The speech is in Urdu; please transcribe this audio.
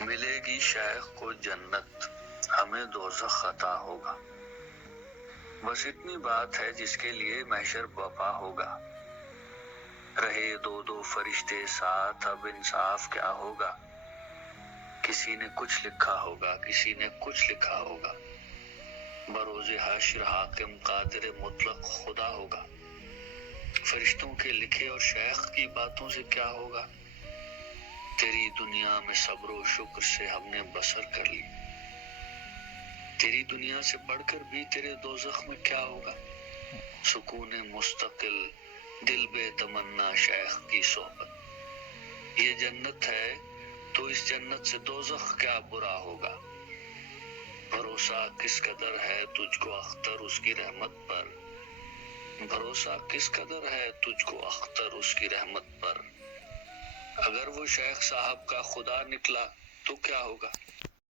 ملے گی شیخ کو جنت، ہمیں دوزخ عطا ہوگا۔ بس اتنی بات ہے جس کے لیے محشر بپا ہوگا۔ رہے دو دو فرشتے ساتھ، اب انصاف کیا ہوگا؟ کسی نے کچھ لکھا ہوگا، کسی نے کچھ لکھا ہوگا۔ بروز حشر حاکم قادر مطلق خدا ہوگا۔ فرشتوں کے لکھے اور شیخ کی باتوں سے کیا ہوگا؟ تیری دنیا میں صبر و شکر سے ہم نے بسر کر لی، تیری دنیا سے بڑھ کر بھی تیرے دوزخ میں کیا ہوگا؟ سکون مستقل دل بے تمنا شیخ کی صحبت، یہ جنت ہے تو اس جنت سے دوزخ کیا برا ہوگا؟ بھروسہ کس قدر ہے تجھ کو اختر اس کی رحمت پر، بھروسہ کس قدر ہے تجھ کو اختر اس کی رحمت پر۔ اگر وہ شیخ صاحب کا خدا نکلا تو کیا ہوگا؟